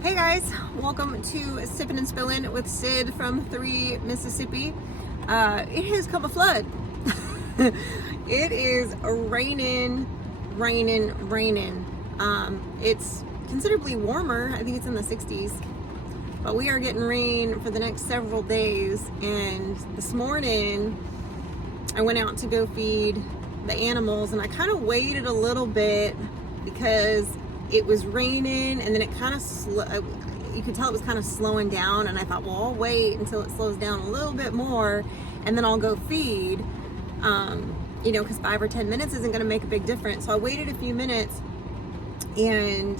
Hey guys, welcome to Sippin' and Spillin' with Sid from 3 Mississippi. It has come a flood. It is raining. It's considerably warmer. I think it's in the 60s. But we are getting rain for the next several days. And this morning, I went out to go feed the animals, and I kind of waited a little bit because it was raining, and then it kind of you could tell it was kind of slowing down, and I thought, well, I'll wait until it slows down a little bit more and then I'll go feed, because 5 or 10 minutes isn't going to make a big difference. So I waited a few minutes, and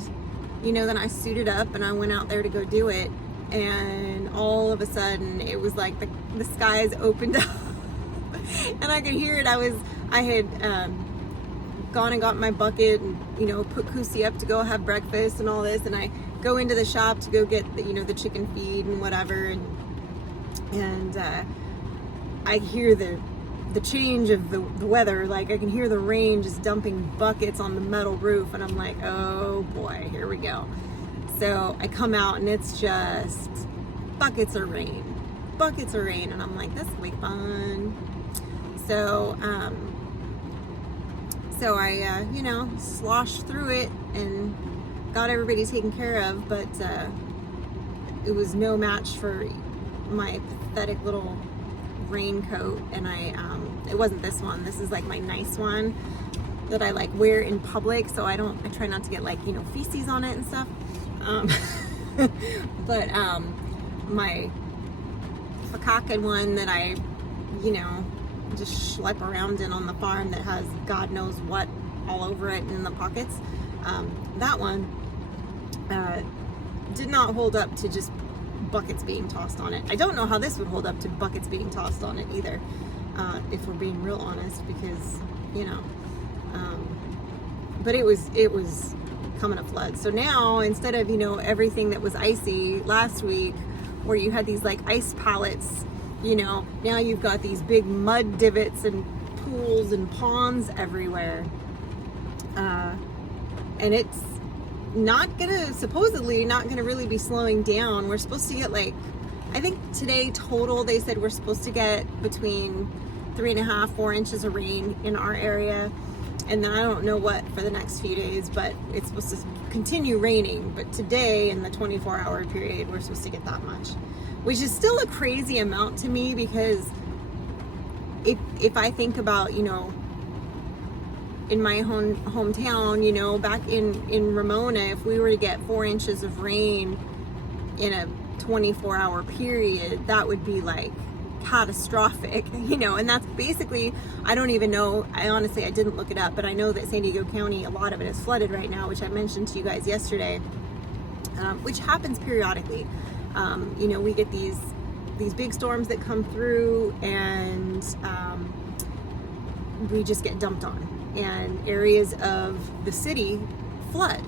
then I suited up and I went out there to go do it, and all of a sudden it was like the skies opened up and I could hear it. I had gone and got my bucket and put Kusi up to go have breakfast and all this, and I go into the shop to go get the chicken feed and whatever, and I hear the change of the weather. Like, I can hear the rain just dumping buckets on the metal roof, and I'm like, oh boy, here we go. So I come out and it's just buckets of rain, and I'm like, this will be fun. So I, sloshed through it and got everybody taken care of, but it was no match for my pathetic little raincoat. And it wasn't this one. This is like my nice one that I like wear in public, so I try not to get feces on it and stuff. But my Fakaka one that I, just schlep around in on the farm, that has God knows what all over it in the pockets, that one did not hold up to just buckets being tossed on it. I don't know how this would hold up to buckets being tossed on it either, if we're being real honest, because but it was coming a flood. So now, instead of everything that was icy last week, where you had these like ice pallets, now you've got these big mud divots and pools and ponds everywhere. And it's supposedly not gonna really be slowing down. We're supposed to get I think today total, they said we're supposed to get between 3.5, 4 inches of rain in our area. And then I don't know what for the next few days, but it's supposed to continue raining. But today, in the 24-hour period, we're supposed to get that much, which is still a crazy amount to me, because if I think about, in my hometown, back in Ramona, if we were to get 4 inches of rain in a 24-hour period, that would be catastrophic, and that's basically, I don't even know, I didn't look it up, but I know that San Diego County, a lot of it is flooded right now, which I mentioned to you guys yesterday, which happens periodically. We get these big storms that come through, and we just get dumped on, and areas of the city flood.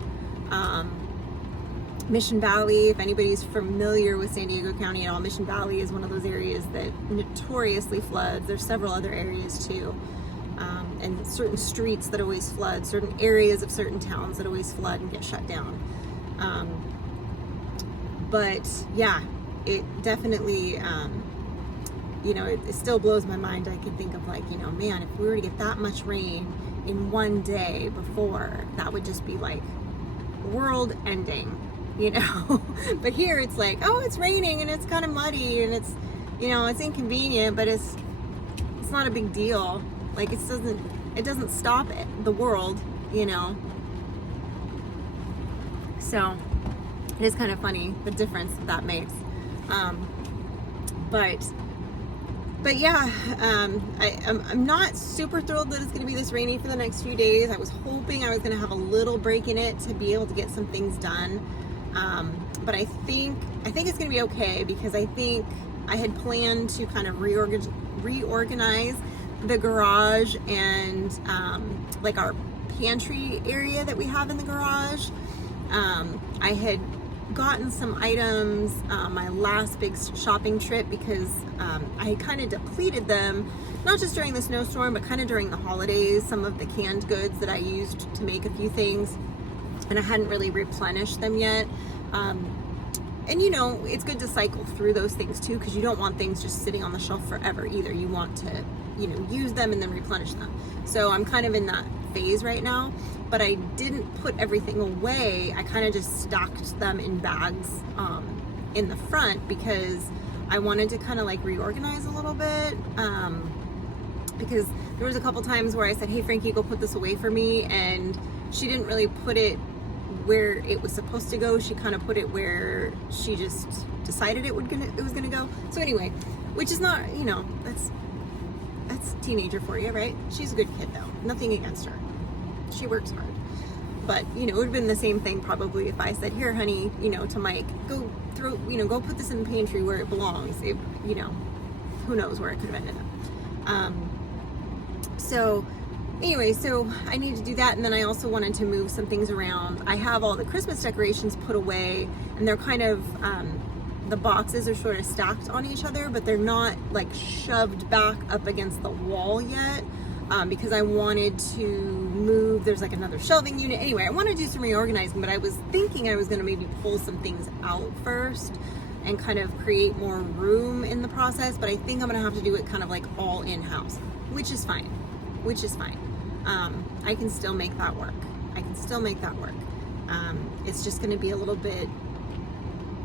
Mission Valley, if anybody's familiar with San Diego County at all, Mission Valley is one of those areas that notoriously floods. There's several other areas too, and certain streets that always flood, certain areas of certain towns that always flood and get shut down. But yeah, it definitely, it still blows my mind. I can think of man, if we were to get that much rain in one day before, that would just be world ending. But here it's it's raining and it's kind of muddy and it's it's inconvenient, but it's not a big deal. It doesn't stop the world, so it is kind of funny the difference that makes. But yeah, I'm not super thrilled that it's going to be this rainy for the next few days. I was hoping I was going to have a little break in it to be able to get some things done. But I think it's going to be okay, because I think I had planned to kind of reorganize the garage and our pantry area that we have in the garage. I had gotten some items my last big shopping trip, because I had kind of depleted them, not just during the snowstorm, but kind of during the holidays, some of the canned goods that I used to make a few things, and I hadn't really replenished them yet. And you know, it's good to cycle through those things too, because you don't want things just sitting on the shelf forever either. You want to, you know, use them and then replenish them. So I'm kind of in that phase right now, but I didn't put everything away. I kind of just stocked them in bags in the front because I wanted to kind of like reorganize a little bit. Because there was a couple times where I said, hey Frankie, go put this away for me, and she didn't really put it where it was supposed to go. She kind of put it where she just decided it was gonna go. So anyway, which is not, you know, that's teenager for you, right? She's a good kid though, nothing against her. She works hard. But, you know, it would have been the same thing probably if I said, here honey, you know, to Mike, go put this in the pantry where it belongs. It, you know, who knows where it could have ended up. So anyway, so I need to do that, and then I also wanted to move some things around. I have all the Christmas decorations put away, and they're kind of, the boxes are sort of stacked on each other, but they're not like shoved back up against the wall yet, because I wanted to move, there's like another shelving unit. Anyway, I want to do some reorganizing, but I was thinking I was going to maybe pull some things out first and kind of create more room in the process, but I think I'm going to have to do it kind of like all in-house, which is fine. I can still make that work. It's just going to be a little bit,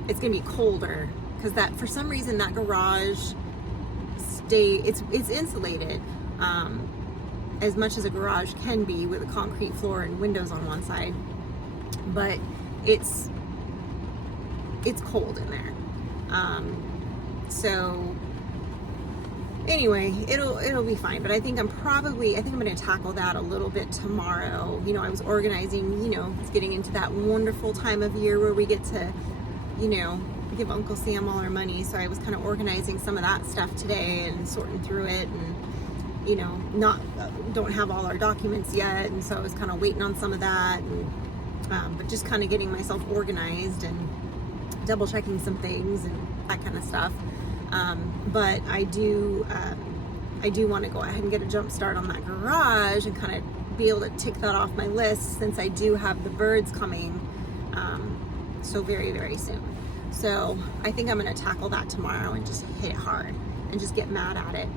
it's going to be colder because that, for some reason, that garage it's insulated, as much as a garage can be with a concrete floor and windows on one side, but it's cold in there. So anyway, it'll be fine, but I think I'm going to tackle that a little bit tomorrow. You know, I was organizing, you know, it's getting into that wonderful time of year where we get to, you know, give Uncle Sam all our money. So I was kind of organizing some of that stuff today and sorting through it, and, you know, don't have all our documents yet. And so I was kind of waiting on some of that, and, but just kind of getting myself organized and double checking some things and that kind of stuff. But I do want to go ahead and get a jump start on that garage and kind of be able to tick that off my list, since I do have the birds coming so very, very soon. So I think I'm going to tackle that tomorrow and just hit it hard and just get mad at it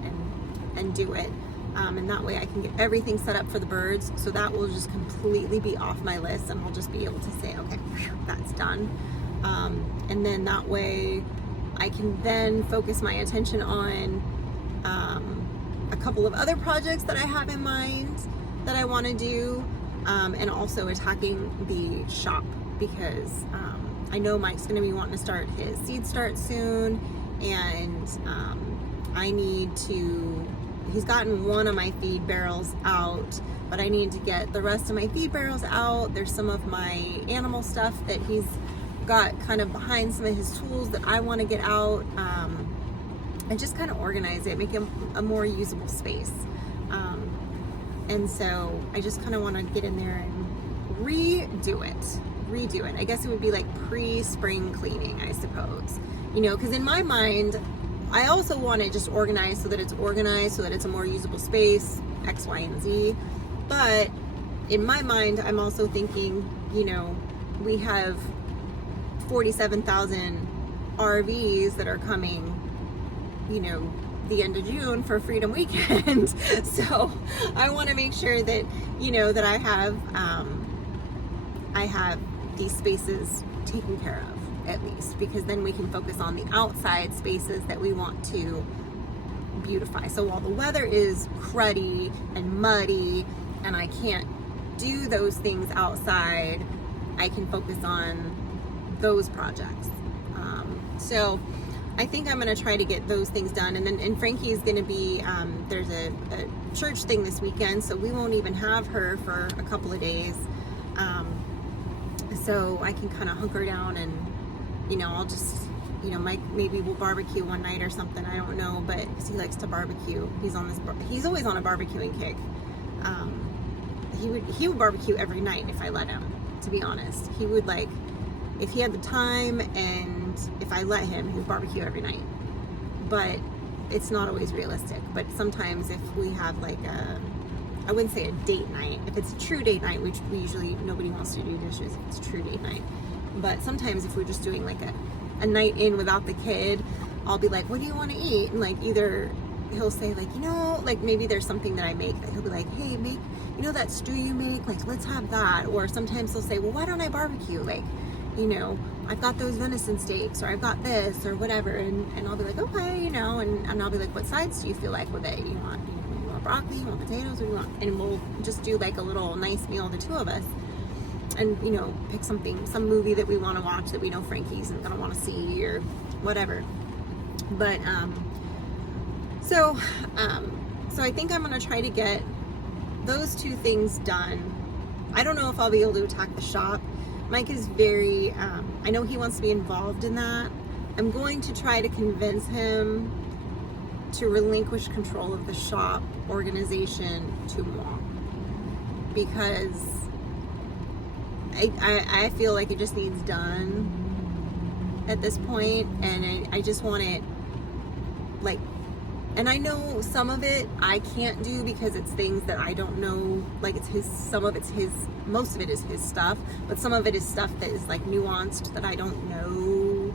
and do it. And that way I can get everything set up for the birds. So that will just completely be off my list, and I'll just be able to say, okay, that's done. And then that way I can then focus my attention on a couple of other projects that I have in mind that I want to do, and also attacking the shop, because I know Mike's going to be wanting to start his seed start soon, and I need to, he's gotten one of my feed barrels out, but I need to get the rest of my feed barrels out. There's some of my animal stuff that he's got kind of behind some of his tools that I want to get out, and just kind of organize it, make it a more usable space. And so I just kind of want to get in there and redo it. I guess it would be like pre-spring cleaning, I suppose. You know, because in my mind, I also want it just organized so that it's organized, so that it's a more usable space, X, Y, and Z. But in my mind, I'm also thinking, you know, we have 47,000 RVs that are coming, you know, the end of June for Freedom Weekend. So I want to make sure that, you know, that I have these spaces taken care of, at least, because then we can focus on the outside spaces that we want to beautify. So while the weather is cruddy and muddy and I can't do those things outside, I can focus on those projects. So I think I'm going to try to get those things done. And Frankie is going to be, there's a church thing this weekend, so we won't even have her for a couple of days. So I can kind of hunker down and, you know, I'll just, you know, Mike, maybe we'll barbecue one night or something. I don't know, but because he likes to barbecue. He's always on a barbecuing kick. He would barbecue every night if I let him, to be honest. He would, like, if he had the time and if I let him, he would barbecue every night. But it's not always realistic. But sometimes if we have like I wouldn't say a date night. If it's a true date night, which we usually, nobody wants to do dishes if it's a true date night. But sometimes if we're just doing like a night in without the kid, I'll be like, what do you want to eat? And like either he'll say like, you know, like maybe there's something that I make that he'll be like, hey, make, you know, that stew you make, like let's have that. Or sometimes he'll say, well, why don't I barbecue? Like, you know, I've got those venison steaks, or I've got this, or whatever. And I'll be like, okay, you know, and I'll be like, what sides do you feel like with it? You want broccoli, you want potatoes, what do you want? And we'll just do like a little nice meal, the two of us. And, you know, pick something, some movie that we want to watch that we know Frankie's gonna want to see, or whatever. But, so I think I'm gonna try to get those two things done. I don't know if I'll be able to attack the shop. Mike is very, I know he wants to be involved in that. I'm going to try to convince him to relinquish control of the shop organization to moi, because I feel like it just needs done at this point, and I just want it, like, and I know some of it I can't do because it's things that I don't know, like it's his, some of it's his, most of it is his stuff, but some of it is stuff that is like nuanced that I don't know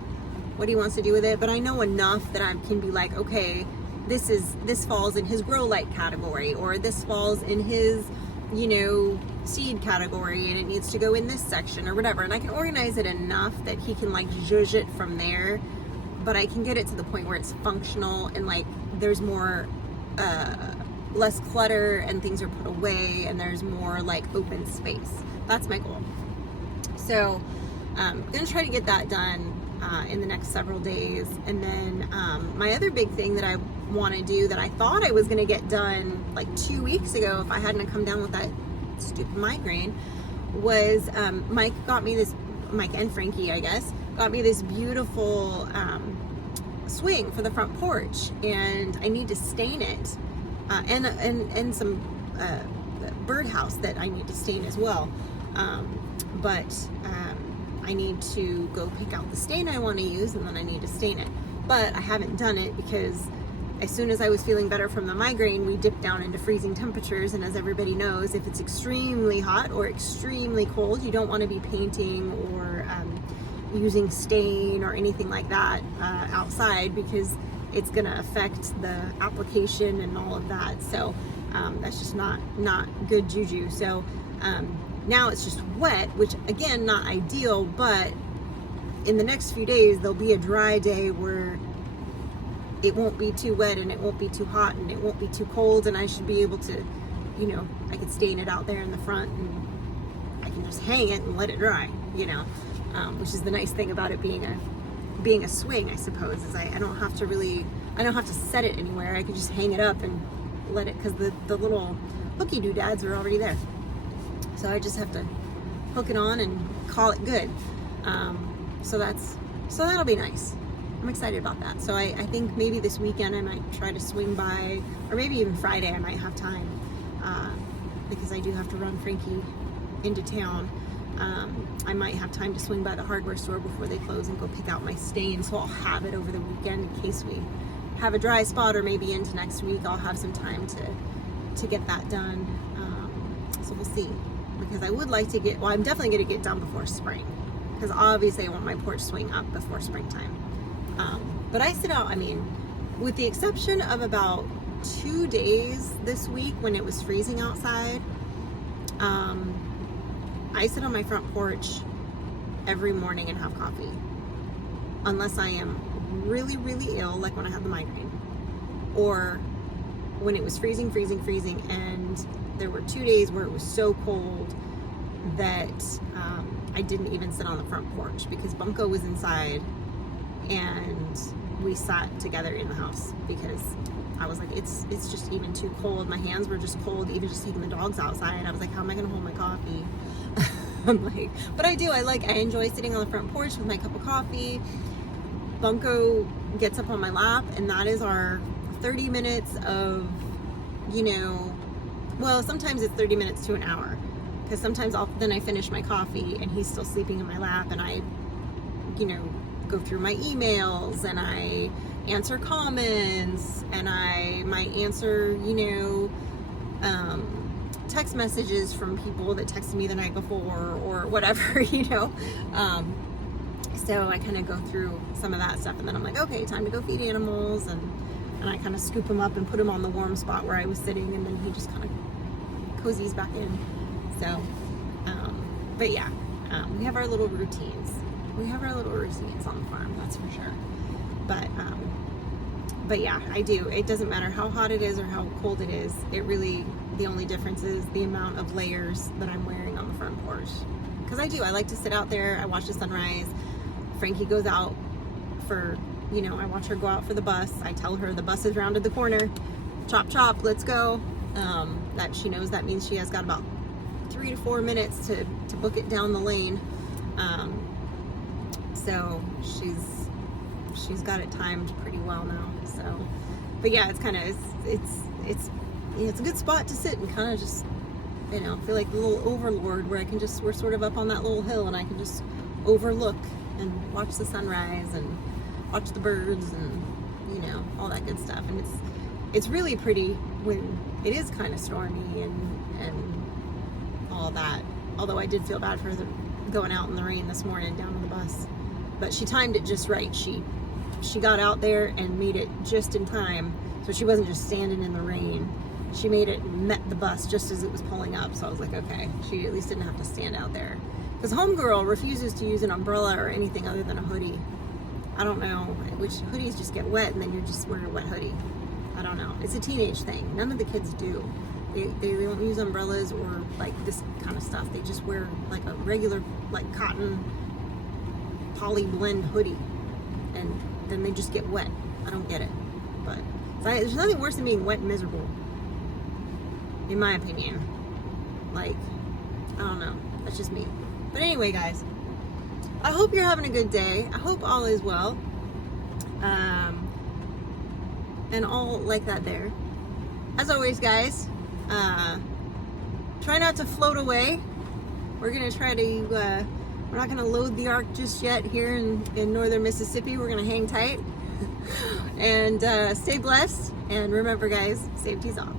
what he wants to do with it. But I know enough that I can be like, okay, this falls in his grow light category, or this falls in his, you know, seed category, and it needs to go in this section or whatever. And I can organize it enough that he can like zhuzh it from there, but I can get it to the point where it's functional and like there's more less clutter and things are put away and there's more like open space. That's my goal. So I'm gonna try to get that done in the next several days. And then my other big thing that I want to do, that I thought I was going to get done like 2 weeks ago if I hadn't come down with that stupid migraine, was Mike and Frankie, I guess, got me this beautiful swing for the front porch, and I need to stain it, and some birdhouse that I need to stain as well. But I need to go pick out the stain I want to use, and then I need to stain it. But I haven't done it because as soon as I was feeling better from the migraine, we dipped down into freezing temperatures. And as everybody knows, if it's extremely hot or extremely cold, you don't want to be painting or using stain or anything like that outside, because it's going to affect the application and all of that. So that's just not good juju. So now it's just wet, which again, not ideal, but in the next few days, there'll be a dry day where it won't be too wet and it won't be too hot and it won't be too cold, and I should be able to, you know, I could stain it out there in the front and I can just hang it and let it dry, you know, which is the nice thing about it being a swing, I suppose, is I don't have to set it anywhere. I can just hang it up and let it, because the little hooky doodads are already there. So I just have to hook it on and call it good. So that'll be nice. I'm excited about that. So I think maybe this weekend I might try to swing by, or maybe even Friday I might have time, because I do have to run Frankie into town. I might have time to swing by the hardware store before they close and go pick out my stain, so I'll have it over the weekend in case we have a dry spot, or maybe into next week I'll have some time to get that done. So we'll see, because I would like to get, well, I'm definitely going to get done before spring, because obviously I want my porch swing up before springtime. But I sit out, I mean, with the exception of about 2 days this week when it was freezing outside, I sit on my front porch every morning and have coffee, unless I am really, really ill, like when I had the migraine, or when it was freezing, and there were 2 days where it was so cold that I didn't even sit on the front porch because Bunko was inside, and we sat together in the house because I was like, it's just even too cold. My hands were just cold, even just taking the dogs outside. I was like, how am I gonna hold my coffee? I'm like, but I enjoy sitting on the front porch with my cup of coffee. Bunko gets up on my lap, and that is our 30 minutes of, you know, well, sometimes it's 30 minutes to an hour, because sometimes then I finish my coffee and he's still sleeping in my lap, and I, you know, go through my emails and I answer comments, and I might answer, you know, text messages from people that texted me the night before or whatever, you know. So I kind of go through some of that stuff, and then I'm like, okay, time to go feed animals, and I kind of scoop him up and put him on the warm spot where I was sitting, and then he just kind of cozies back in. So, but yeah, we have our little routines. We have our little routines on the farm, that's for sure. But yeah, I do. It doesn't matter how hot it is or how cold it is. It really, the only difference is the amount of layers that I'm wearing on the front porch. Because I like to sit out there. I watch the sunrise. Frankie goes out for, you know, I watch her go out for the bus. I tell her the bus is rounded the corner. Chop, chop, let's go. That she knows that means she has got about 3 to 4 minutes to book it down the lane. So she's got it timed pretty well now. So, but yeah, it's kind of, it's a good spot to sit and kind of just, you know, feel like the little overlord where we're sort of up on that little hill and I can just overlook and watch the sunrise and watch the birds and, you know, all that good stuff. And it's really pretty when it is kind of stormy and all that. Although I did feel bad for her going out in the rain this morning down on the bus. But she timed it just right. She got out there and made it just in time. So she wasn't just standing in the rain. She made it and met the bus just as it was pulling up. So I was like, okay, she at least didn't have to stand out there. Because homegirl refuses to use an umbrella or anything other than a hoodie. I don't know, which hoodies just get wet and then you're just wearing a wet hoodie. I don't know. It's a teenage thing. None of the kids do. They don't use umbrellas or like this kind of stuff. They just wear like a regular like cotton poly blend hoodie and then they just get wet. I don't get it. But there's nothing worse than being wet and miserable, in my opinion. Like, I don't know. That's just me. But anyway, guys, I hope you're having a good day. I hope all is well. And all like that there. As always, guys, try not to float away. We're going to try to, we're not going to load the ark just yet here in northern Mississippi. We're going to hang tight. And stay blessed. And remember, guys, safety's off.